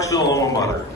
Clarksville alma mater.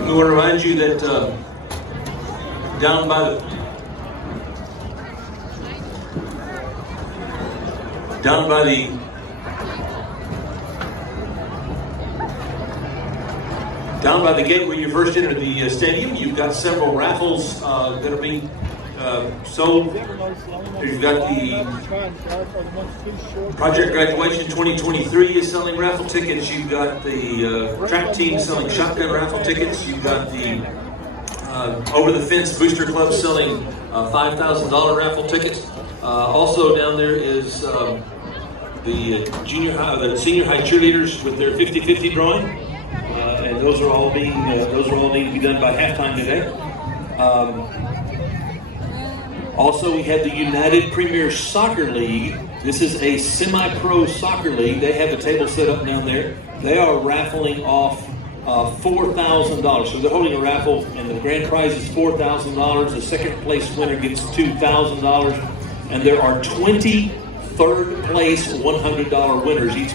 We want to remind you that down by the gate where you first enter the stadium, you've got several raffles that are being sold. You've got the Project Graduation 2023 is selling raffle tickets. You've got the track team selling shotgun raffle tickets. You've got the Over the Fence Booster Club selling $5,000 raffle tickets. Also down there is the senior high cheerleaders with their 50-50 drawing, and those are all need to be done by halftime today. Also, we have the United Premier Soccer League. This is a semi-pro soccer league. They have a table set up down there. They are raffling off $4,000. So they're holding a raffle, and the grand prize is $4,000. The second place winner gets $2,000, and there are 20 third place $100 winners. Each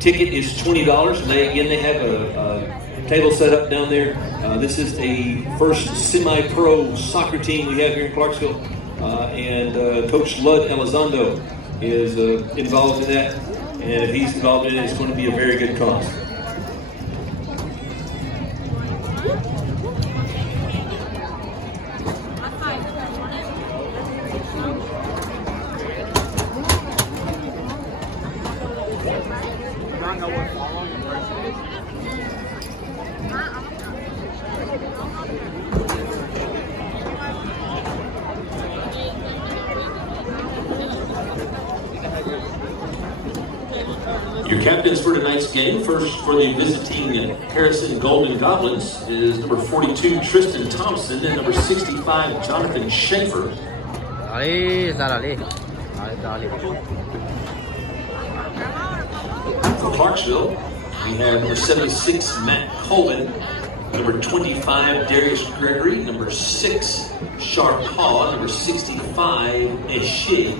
ticket is $20, and they have a table set up down there. This is a first semi-pro soccer team we have here in Clarksville, and Coach Lud Elizondo is involved in that, and if he's involved in it, it's going to be a very good cause. Your captains for tonight's game, first for the visiting Harrison Golden Goblins, is number 42, Tristan Thompson, and number 65, Jonathan Schaefer. For Clarksville, we have number 76, Matt Colvin, number 25, Darius Gregory, number 6, Sharpaw, number 65, Eshe,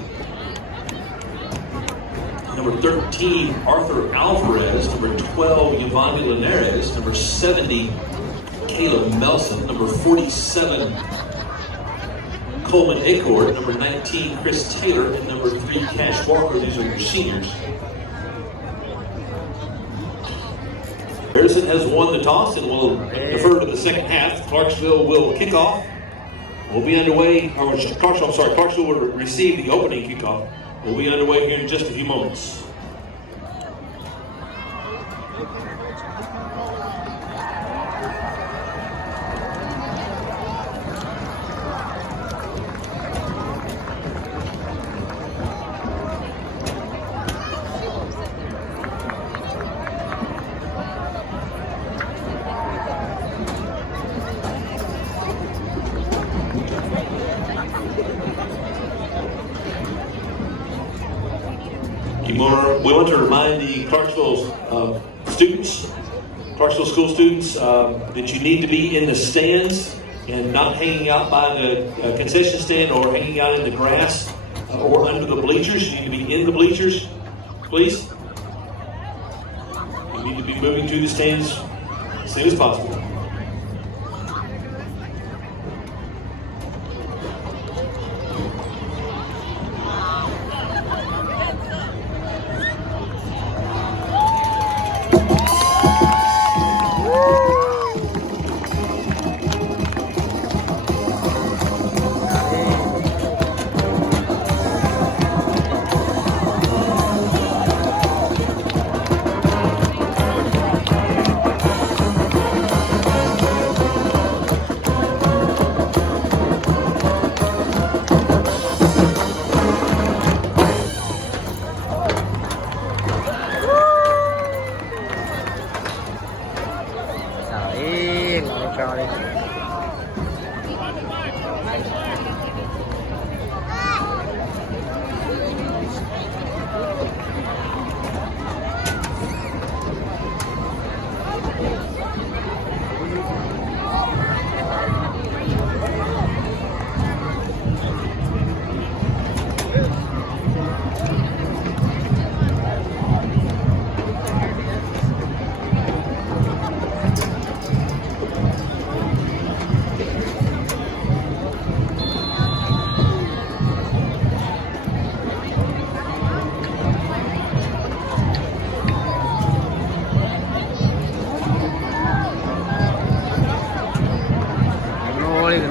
number 13, Arthur Alvarez, number 12, Giovanni Linares, number 70, Caleb Melson, number 47, Coleman Acord, number 19, Chris Taylor, and number 3, Cash Walker. These are your seniors. Harrison has won the toss and will defer to the second half. Clarksville will kick off. We'll be underway, Clarksville will receive the opening kickoff. We'll be underway here in just a few moments. We want to remind the Clarksville school students, that you need to be in the stands and not hanging out by the concession stand or hanging out in the grass. or under the bleachers. You need to be in the bleachers, please. You need to be moving to the stands as soon as possible.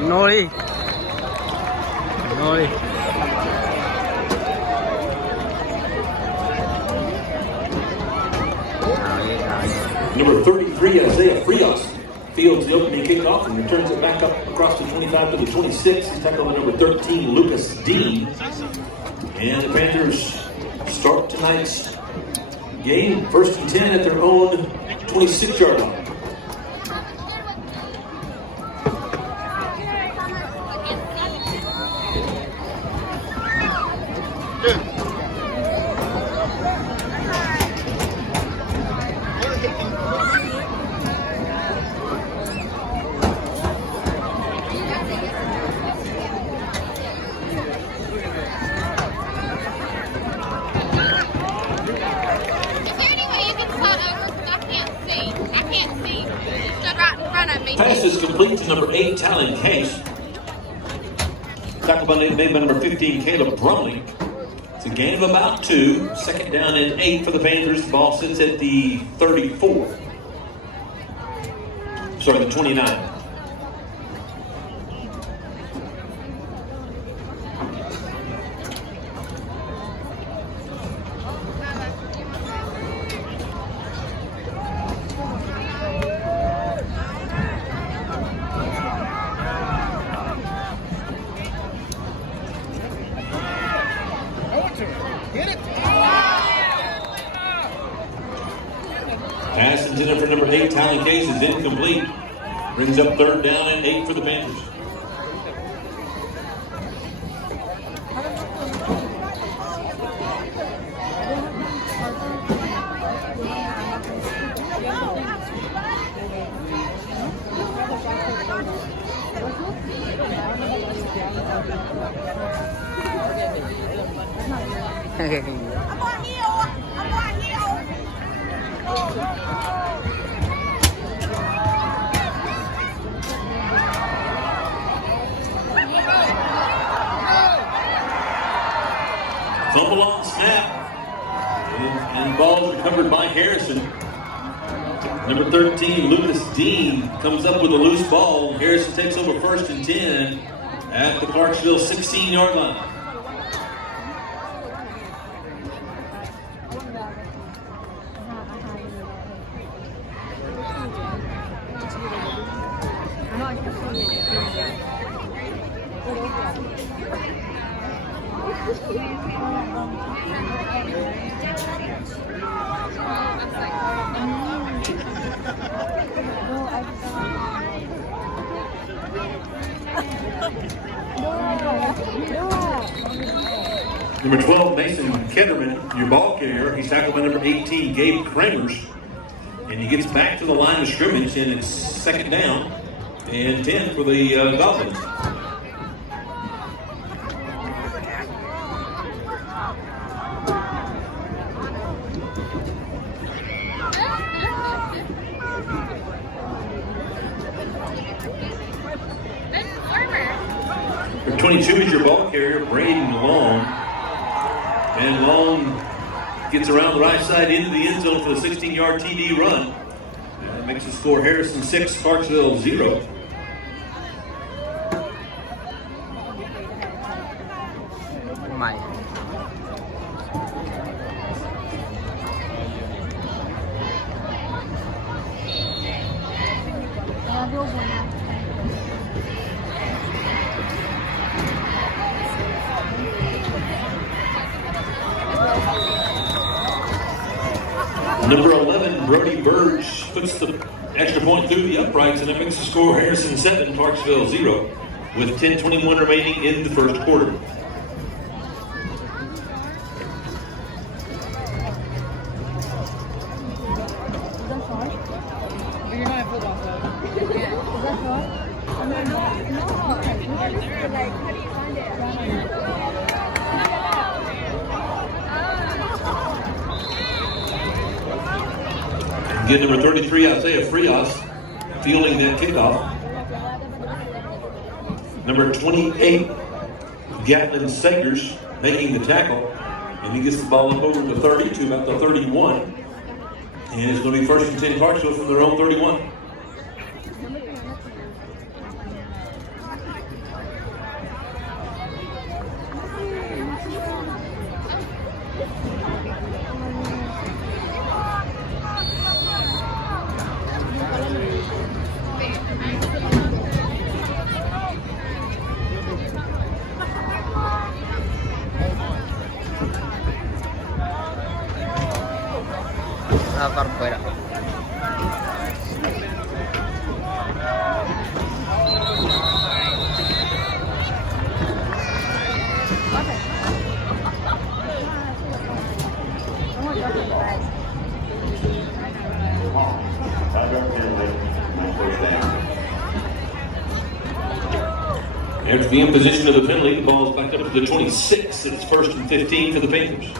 Nồi Number 33, Isaiah Frias, fields the opening kickoff and returns it back up across the 25 to the 26. He's tackled by number 13, Lucas Dean. And the Panthers start tonight's game, 1st and 10 at their own 26-yard line. Pass is complete to number 8, Talon Case. Tackled by number 15, Caleb Brumley. It's a gain of about 2. 2nd down and 8 for the Panthers. The ball sits at the 34. Sorry, the 29. Pass intended for number 8, Talon Case, is incomplete. Brings up 3rd down and 8 for the Panthers. Fumble on snap, and ball recovered by Harrison. Number 13, Lucas Dean, comes up with a loose ball. Harrison takes over 1st and 10 at the Clarksville 16-yard line. Number 12, Mason Ketterman, your ball carrier. He's tackled by number 18, Gabe Kramers. And he gets back to the line of scrimmage, and it's 2nd down and 10 for the Dolphins. 22 is your ball carrier, Braden Long. And Long gets around the right side into the end zone for the 16-yard TD run. That makes the score Harrison 6, Clarksville 0. Number 11, Brody Burge, puts the extra point through the uprights, and that makes the score Harrison 7, Clarksville 0, with 10:21 remaining in the first quarter. Again, number 33, Isaiah Frias, fielding that kickoff. Number 28, Gatlin Sagers, making the tackle. And he gets the ball up over the 30 to about the 31. And it's going to be first and 10 Clarksville from their own 31. Fuera. After the imposition of the penalty, the ball is back up to the 26. It's first and 15 for the Panthers.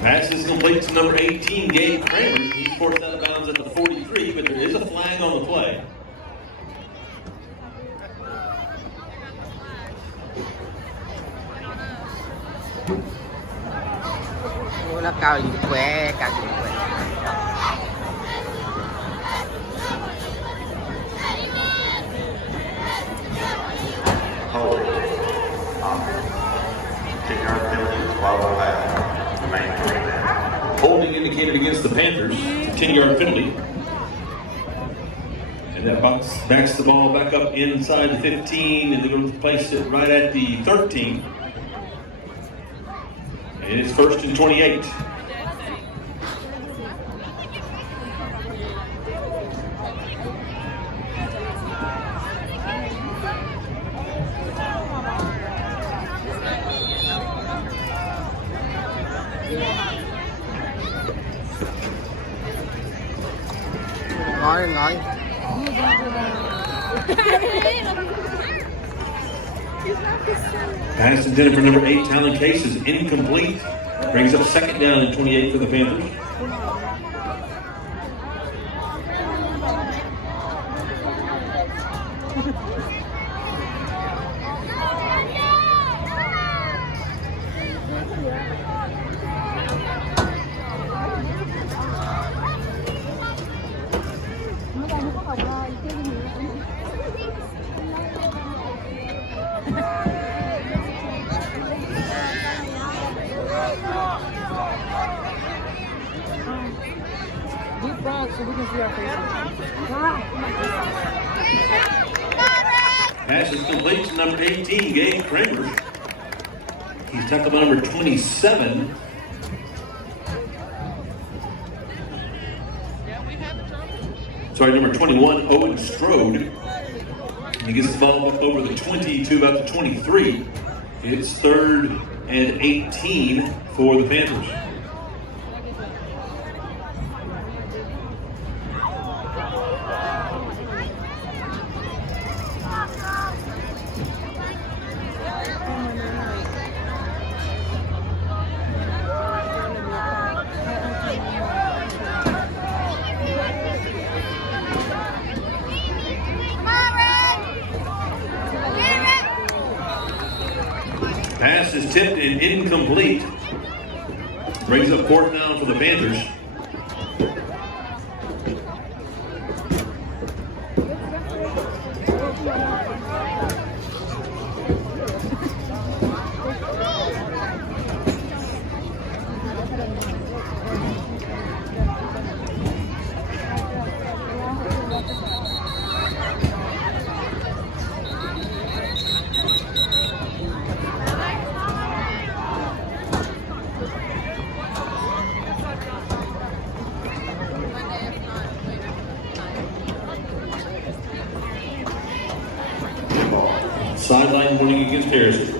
Pass is complete to number 18, Gabe Kramer. He's forced out of bounds at the 43, but there is a flag on the play. Una calicueca. Hold. Take our penalty while we're back. Holding indicated against the Panthers, 10-yard penalty. And that backs the ball back up inside the 15, and they're going to place it right at the 13. And it's first and 28. Nói. Pass intended for number 8, Talon Case, is incomplete. Brings up second down and 28 for the Panthers. So we can see our faces. Pass is complete to number 18, Gabe Kramer. He's tackled by number 27. Sorry, number 21, Owen Strode. And he gets the ball up over the 20 to about the 23. It's third and 18 for the Panthers. Pass is tipped and incomplete. Brings up 4th down for the Panthers. Sideline warning against Harrison.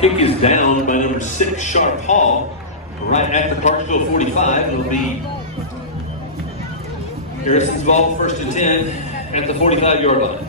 Kick is down by number 6, Sharp Hall. Right at the Clarksville 45, it'll be Harrison's ball, 1st and 10 at the 45-yard line.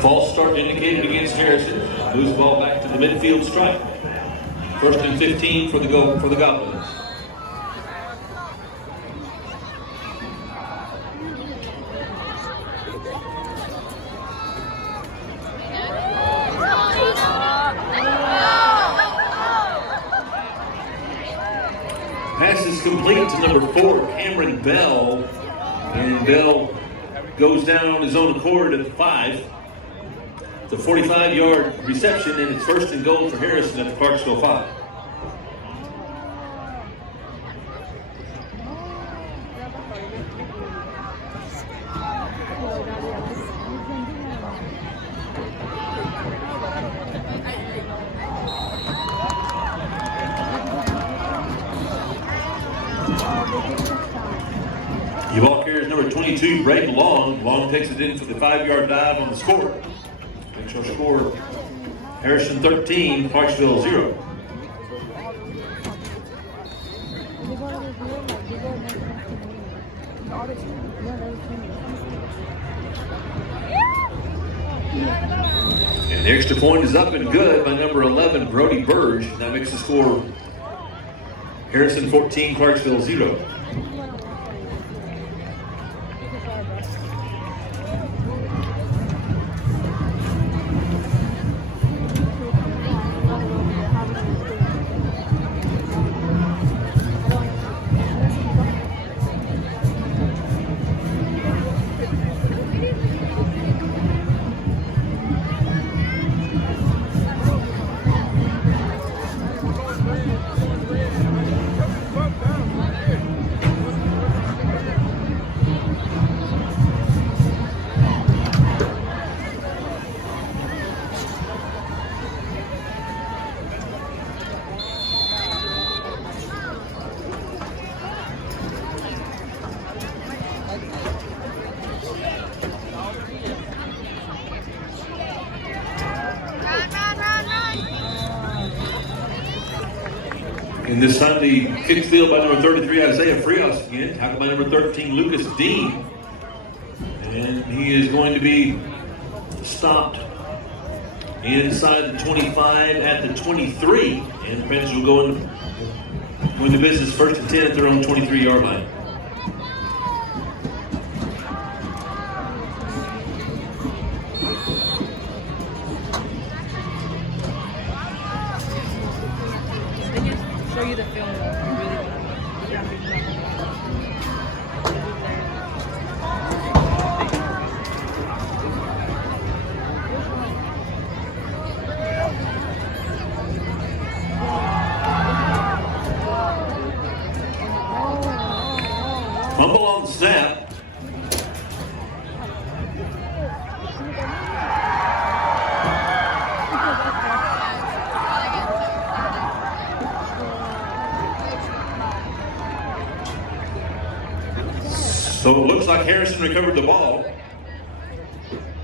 False start indicated against Harrison. Moves the ball back to the midfield stripe. 1st and 15 for the Goblins. Pass is complete to number 4, Cameron Bell. And Bell goes down on his own accord at the 5. The 45-yard reception, and it's 1st and goal for Harrison at the Clarksville 5. The ball carries number 22, Braden Long. Long takes it in for the 5-yard dive on the score. Makes our score Harrison 13, Clarksville 0. And the extra point is up and good by number 11, Brody Burge. That makes the score Harrison 14, Clarksville 0. And this time the kick field by number 33, Isaiah Frias again. Tackled by number 13, Lucas Dean. And he is going to be stopped inside the 25 at the 23. And the Panthers will go into business 1st and 10 at their own 23-yard line. you the film though. Fumble on the snap. So it looks like Harrison recovered the ball.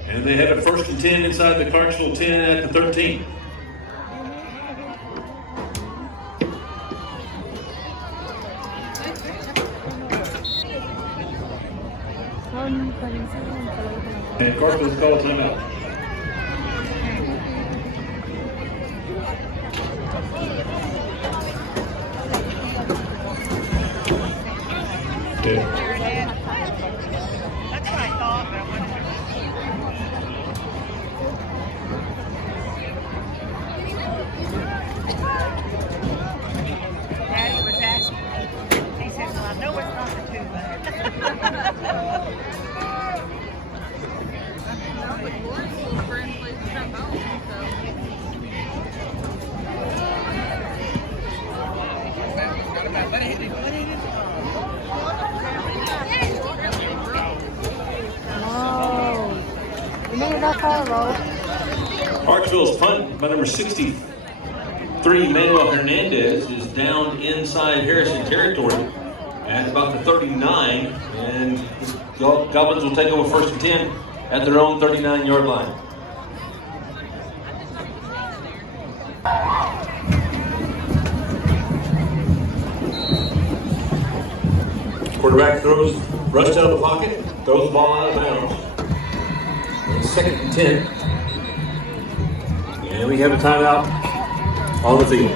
And they have a 1st and 10 inside the Clarksville 10 at the 13. And Clarksville's called a timeout. Yeah. That's what I thought, but I wanted to. Daddy was asking me. He said, well, I know it's not the two bag. Clarksville's punt by number 63, Manuel Hernandez, is down inside Harrison territory at about the 39, and Goblins will take over 1st and 10 at their own 39-yard line. Quarterback throws, rushes out of the pocket, throws the ball out of bounds. 2nd and 10. And we have a timeout on the field.